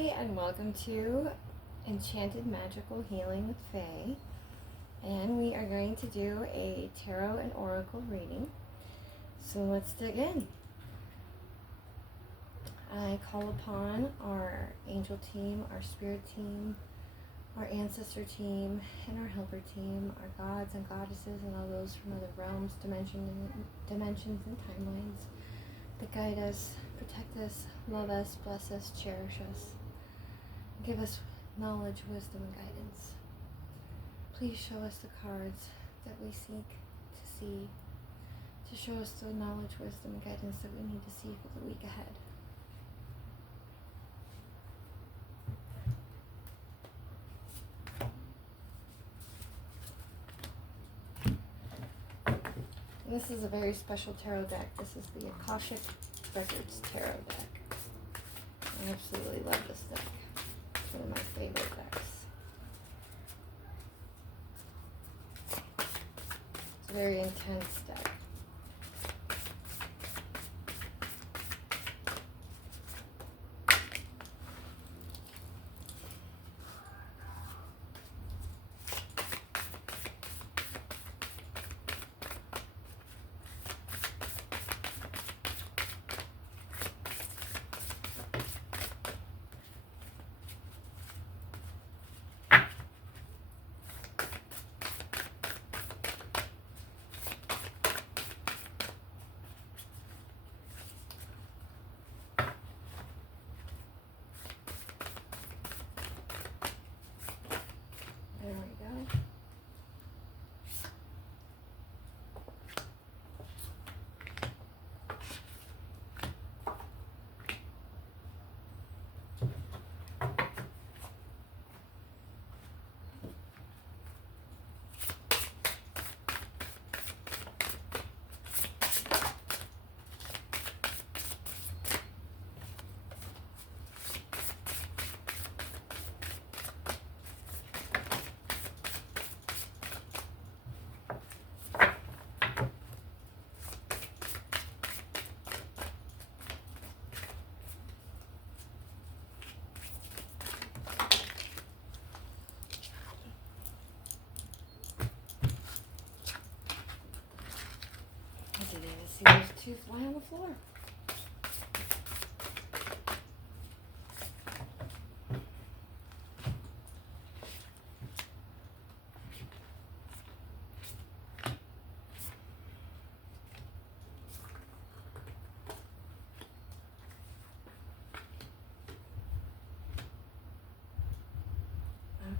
Hi, and welcome to Enchanted Magical Healing with Faye. And we are going to do a tarot and oracle reading. So let's dig in. I call upon our angel team, our spirit team, our ancestor team, and our helper team, our gods and goddesses, and all those from other realms, dimensions, and timelines that guide us, protect us, love us, bless us, cherish us, give us knowledge, wisdom, and guidance. Please show us the cards that we seek to see, to show us the knowledge, wisdom, and guidance that we need to see for the week ahead. And this is a very special tarot deck. This is the Akashic Records Tarot deck. I absolutely love this deck. It's one of my favorite decks. It's a very intense deck. There we go. I didn't even see those two fly on the floor.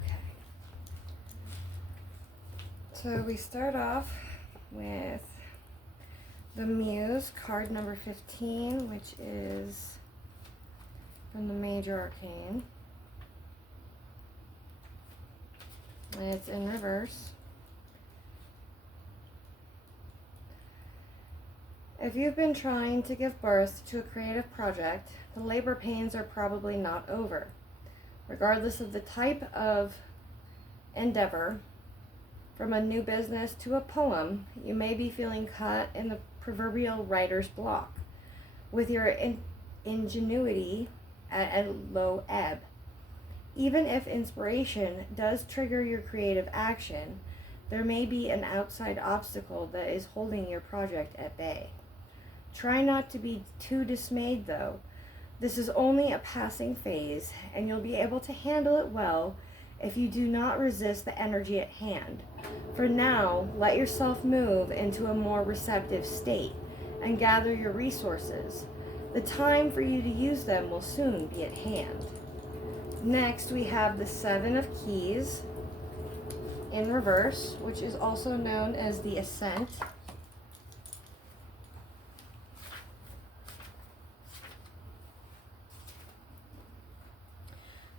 Okay. So we start off with the Muse, card number 15, which is from the Major Arcane. And it's in reverse. If you've been trying to give birth to a creative project, the labor pains are probably not over. Regardless of the type of endeavor, from a new business to a poem, you may be feeling caught in the proverbial writer's block, with your ingenuity at a low ebb. Even if inspiration does trigger your creative action, there may be an outside obstacle that is holding your project at bay. Try not to be too dismayed, though. This is only a passing phase, and you'll be able to handle it well if you do not resist the energy at hand. For now, let yourself move into a more receptive state and gather your resources. The time for you to use them will soon be at hand. Next, we have the Seven of Keys in reverse, which is also known as the Ascent.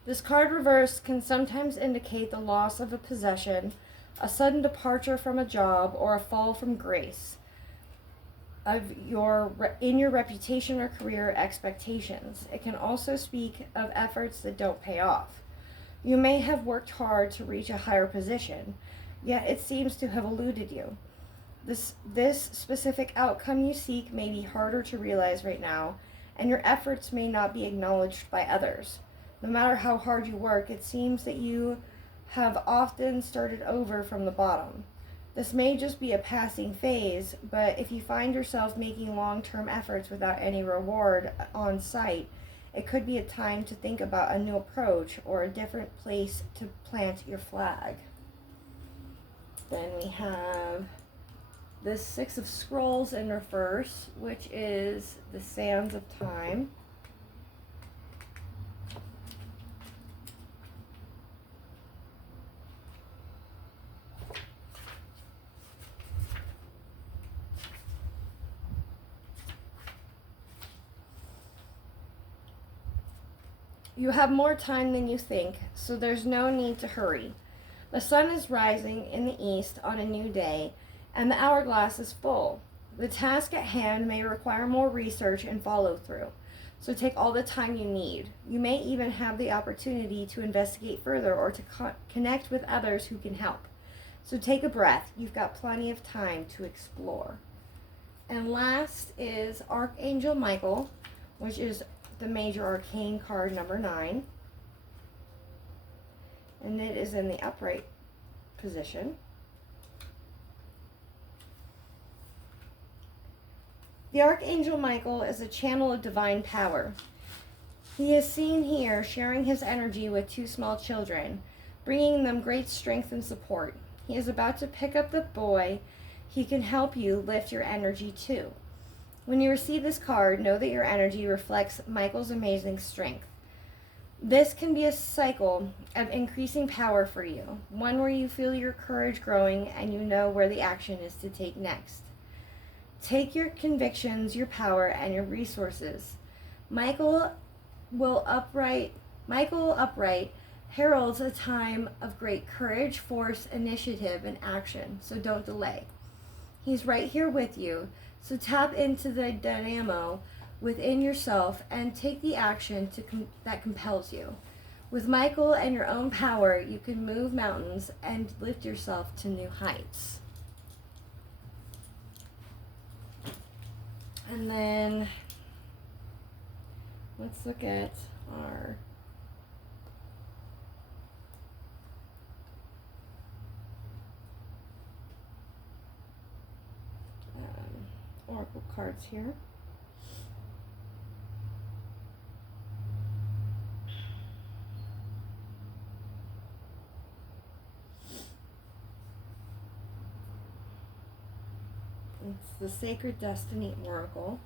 This card reverse can sometimes indicate the loss of a possession, a sudden departure from a job, or a fall from grace in your reputation or career expectations. It can also speak of efforts that don't pay off. You may have worked hard to reach a higher position, yet it seems to have eluded you. This specific outcome you seek may be harder to realize right now, and your efforts may not be acknowledged by others. No matter how hard you work, it seems that you have often started over from the bottom. This may just be a passing phase, but if you find yourself making long-term efforts without any reward on sight, it could be a time to think about a new approach or a different place to plant your flag. Then we have the Six of Scrolls in reverse, which is the Sands of Time. You have more time than you think, so there's no need to hurry. The sun is rising in the east on a new day, and the hourglass is full. The task at hand may require more research and follow through, so take all the time you need. You may even have the opportunity to investigate further or to connect with others who can help. So take a breath. You've got plenty of time to explore. And last is Archangel Michael, which is the major arcane card number 9. And it is in the upright position. The Archangel Michael is a channel of divine power. He is seen here sharing his energy with 2 small children, bringing them great strength and support. He is about to pick up the boy. He can help you lift your energy too. When you receive this card, know that your energy reflects Michael's amazing strength. This can be a cycle of increasing power for you, one where you feel your courage growing and you know where the action is to take next. Take your convictions, your power, and your resources. Michael upright heralds a time of great courage, force, initiative, and action, so don't delay. He's right here with you, so tap into the dynamo within yourself and take the action that compels you. With Michael and your own power, you can move mountains and lift yourself to new heights. And then let's look at our oracle cards here. It's the Sacred Destiny Oracle.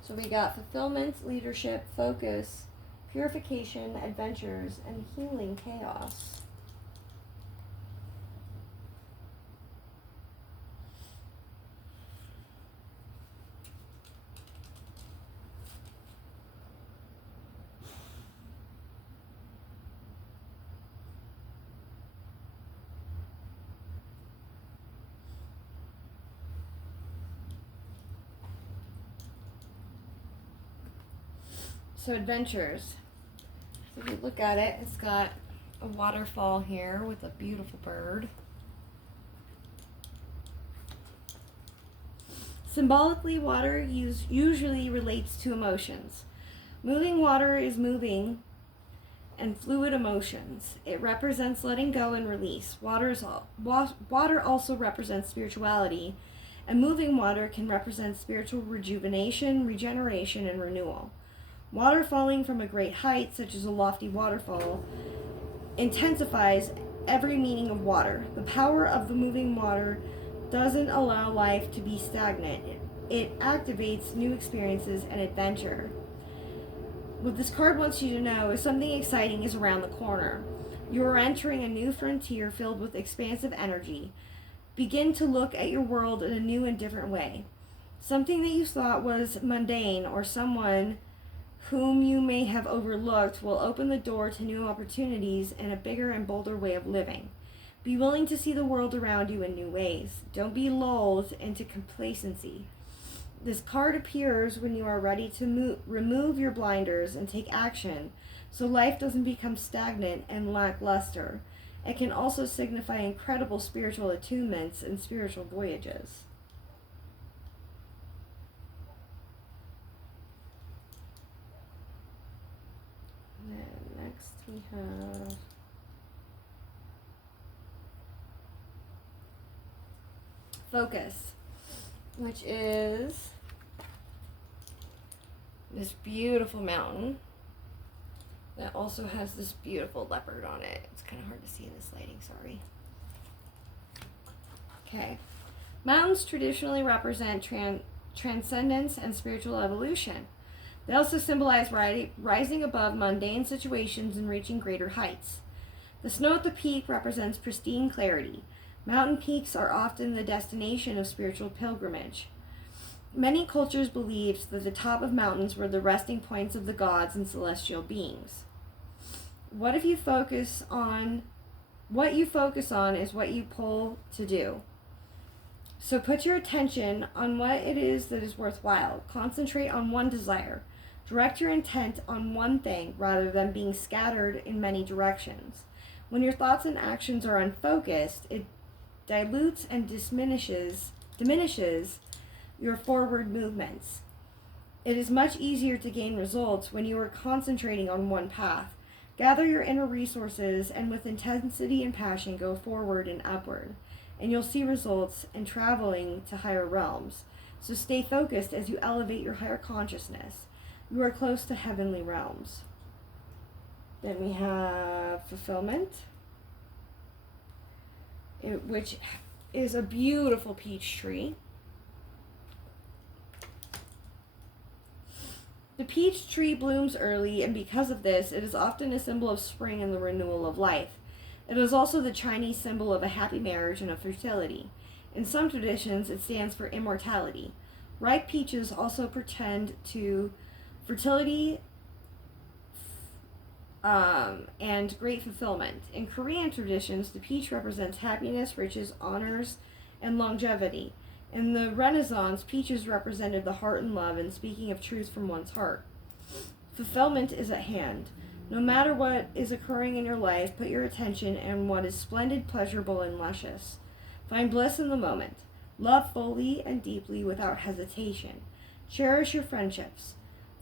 So we got fulfillment, leadership, focus, purification, adventures, and healing chaos. So adventures. So if you look at it, it's got a waterfall here with a beautiful bird. Symbolically, water usually relates to emotions. Moving water is moving and fluid emotions. It represents letting go and release. Water also represents spirituality, and moving water can represent spiritual rejuvenation, regeneration, and renewal. Water falling from a great height, such as a lofty waterfall, intensifies every meaning of water. The power of the moving water doesn't allow life to be stagnant. It activates new experiences and adventure. What this card wants you to know is something exciting is around the corner. You are entering a new frontier filled with expansive energy. Begin to look at your world in a new and different way. Something that you thought was mundane or someone whom you may have overlooked will open the door to new opportunities and a bigger and bolder way of living. Be willing to see the world around you in new ways. Don't be lulled into complacency. This card appears when you are ready to remove your blinders and take action, so life doesn't become stagnant and lackluster. It can also signify incredible spiritual attunements and spiritual voyages. We have Focus, which is this beautiful mountain that also has this beautiful leopard on it. It's kind of hard to see in this lighting, sorry. Okay. Mountains traditionally represent transcendence and spiritual evolution. They also symbolize rising above mundane situations and reaching greater heights. The snow at the peak represents pristine clarity. Mountain peaks are often the destination of spiritual pilgrimage. Many cultures believed that the top of mountains were the resting points of the gods and celestial beings. What you focus on is what you pull to do. So put your attention on what it is that is worthwhile. Concentrate on one desire. Direct your intent on one thing rather than being scattered in many directions. When your thoughts and actions are unfocused, it dilutes and diminishes your forward movements. It is much easier to gain results when you are concentrating on one path. Gather your inner resources and with intensity and passion go forward and upward, and you'll see results in traveling to higher realms. So stay focused as you elevate your higher consciousness. You are close to heavenly realms. Then we have Fulfillment, which is a beautiful peach tree. The peach tree blooms early, and because of this, it is often a symbol of spring and the renewal of life. It is also the Chinese symbol of a happy marriage and of fertility. In some traditions, it stands for immortality. Ripe peaches also portend to fertility and great fulfillment. In Korean traditions, the peach represents happiness, riches, honors, and longevity. In the Renaissance, peaches represented the heart and love and speaking of truth from one's heart. Fulfillment is at hand. No matter what is occurring in your life, put your attention on what is splendid, pleasurable, and luscious. Find bliss in the moment. Love fully and deeply without hesitation. Cherish your friendships.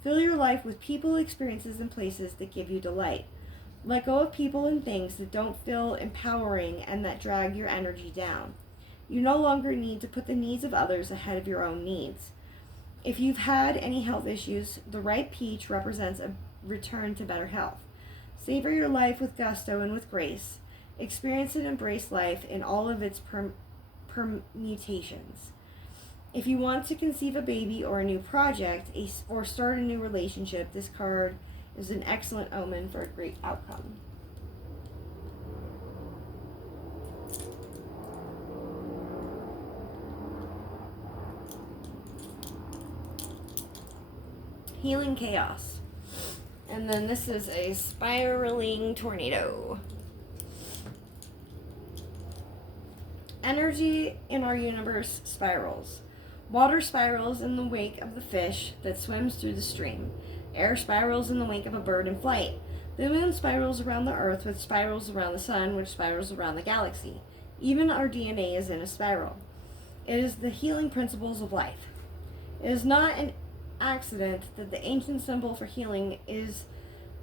Fill your life with people, experiences, and places that give you delight. Let go of people and things that don't feel empowering and that drag your energy down. You no longer need to put the needs of others ahead of your own needs. If you've had any health issues, the ripe peach represents a return to better health. Savor your life with gusto and with grace. Experience and embrace life in all of its permutations. If you want to conceive a baby or a new project or start a new relationship, this card is an excellent omen for a great outcome. Healing Chaos. And then this is a spiraling tornado. Energy in our universe spirals. Water spirals in the wake of the fish that swims through the stream. Air spirals in the wake of a bird in flight. The moon spirals around the earth, which spirals around the sun, which spirals around the galaxy. Even our DNA is in a spiral. It is the healing principles of life. It is not an accident that the ancient symbol for healing is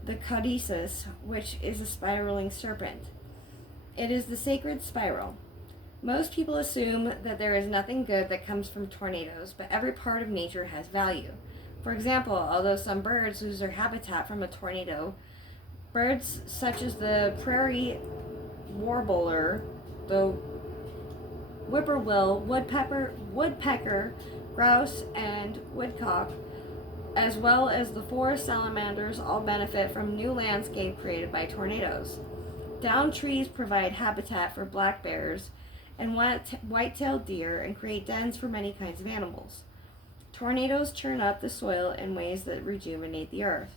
the caduceus, which is a spiraling serpent. It is the sacred spiral. Most people assume that there is nothing good that comes from tornadoes, but every part of nature has value. For example, although some birds lose their habitat from a tornado, birds such as the prairie warbler, the whippoorwill, woodpecker, grouse, and woodcock, as well as the forest salamanders, all benefit from new landscape created by tornadoes. Downed trees provide habitat for black bears and white-tailed deer and create dens for many kinds of animals. Tornadoes churn up the soil in ways that rejuvenate the earth.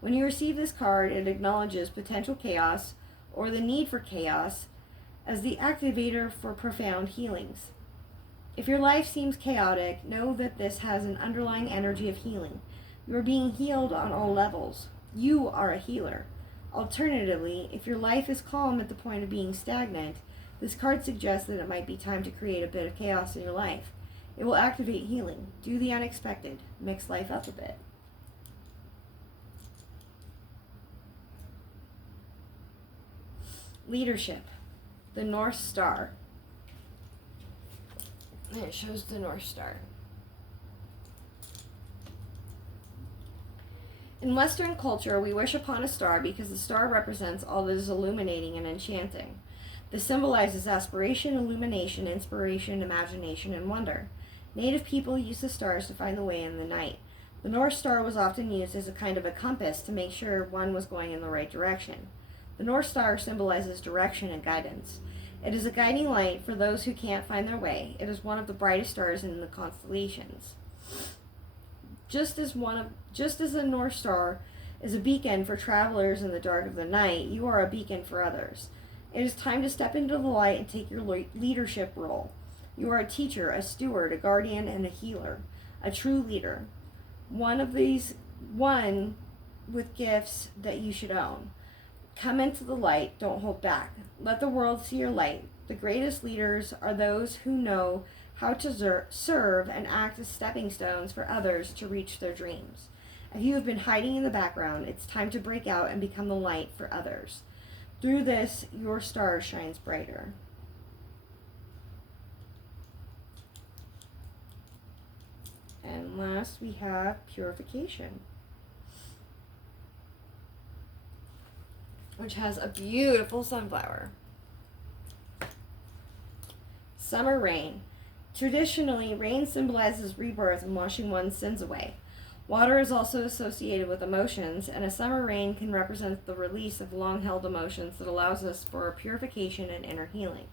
When you receive this card, it acknowledges potential chaos or the need for chaos as the activator for profound healings. If your life seems chaotic, know that this has an underlying energy of healing. You are being healed on all levels. You are a healer. Alternatively, if your life is calm at the point of being stagnant, this card suggests that it might be time to create a bit of chaos in your life. It will activate healing. Do the unexpected. Mix life up a bit. leadership, the North Star. And it shows the North Star. In Western culture, we wish upon a star because the star represents all that is illuminating and enchanting. This symbolizes aspiration, illumination, inspiration, imagination, and wonder. Native people used the stars to find the way in the night. The North Star was often used as a kind of a compass to make sure one was going in the right direction. The North Star symbolizes direction and guidance. It is a guiding light for those who can't find their way. It is one of the brightest stars in the constellations. Just as a North Star is a beacon for travelers in the dark of the night, you are a beacon for others. It is time to step into the light and take your leadership role. You are a teacher, a steward, a guardian, and a healer, a true leader. One with gifts that you should own. Come into the light, don't hold back. Let the world see your light. The greatest leaders are those who know how to serve and act as stepping stones for others to reach their dreams. If you have been hiding in the background, it's time to break out and become the light for others. Through this, your star shines brighter. And last, we have purification, which has a beautiful sunflower. Summer rain. Traditionally, rain symbolizes rebirth and washing one's sins away. Water is also associated with emotions, and a summer rain can represent the release of long-held emotions that allows us for purification and inner healing.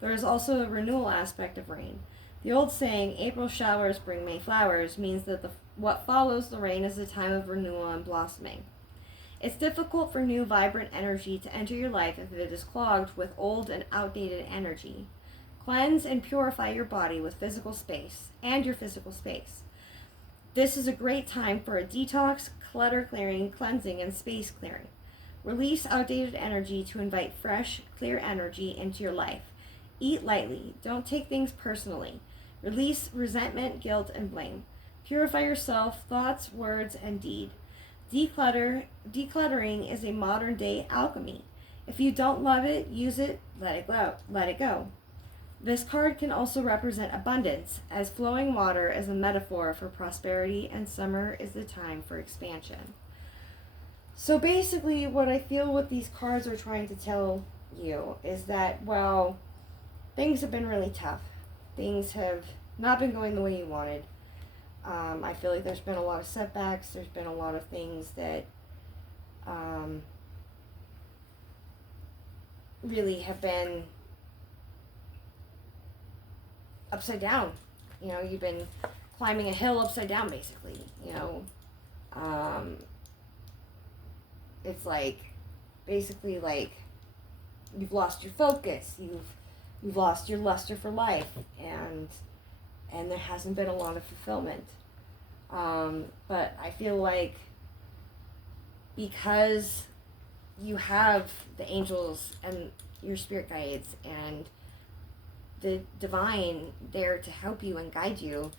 There is also a renewal aspect of rain. The old saying, April showers bring May flowers, means that what follows the rain is a time of renewal and blossoming. It's difficult for new, vibrant energy to enter your life if it is clogged with old and outdated energy. Cleanse and purify your body with physical space and your physical space. This is a great time for a detox, clutter clearing, cleansing, and space clearing. Release outdated energy to invite fresh, clear energy into your life. Eat lightly. Don't take things personally. Release resentment, guilt, and blame. Purify yourself, thoughts, words, and deed. Decluttering is a modern day alchemy. If you don't love it, use it, let it go. This card can also represent abundance, as flowing water is a metaphor for prosperity, and summer is the time for expansion. So basically, what I feel what these cards are trying to tell you is that, well, things have been really tough. Things have not been going the way you wanted. I feel like there's been a lot of setbacks. There's been a lot of things that really have been upside down. You know, you've been climbing a hill upside down, basically. You know, it's like basically like you've lost your focus. You've lost your luster for life, and there hasn't been a lot of fulfillment. But I feel like because you have the angels and your spirit guides and the divine there to help you and guide you,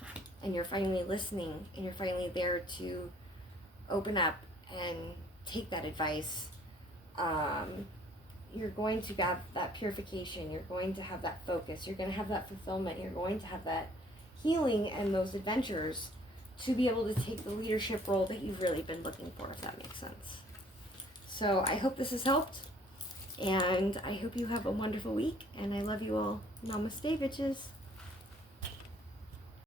and you're finally listening, and you're finally there to open up and take that advice, you're going to have that purification, you're going to have that focus, you're going to have that fulfillment, you're going to have that healing and those adventures to be able to take the leadership role that you've really been looking for, if that makes sense. So I hope this has helped, and I hope you have a wonderful week, and I love you all. Namaste, bitches.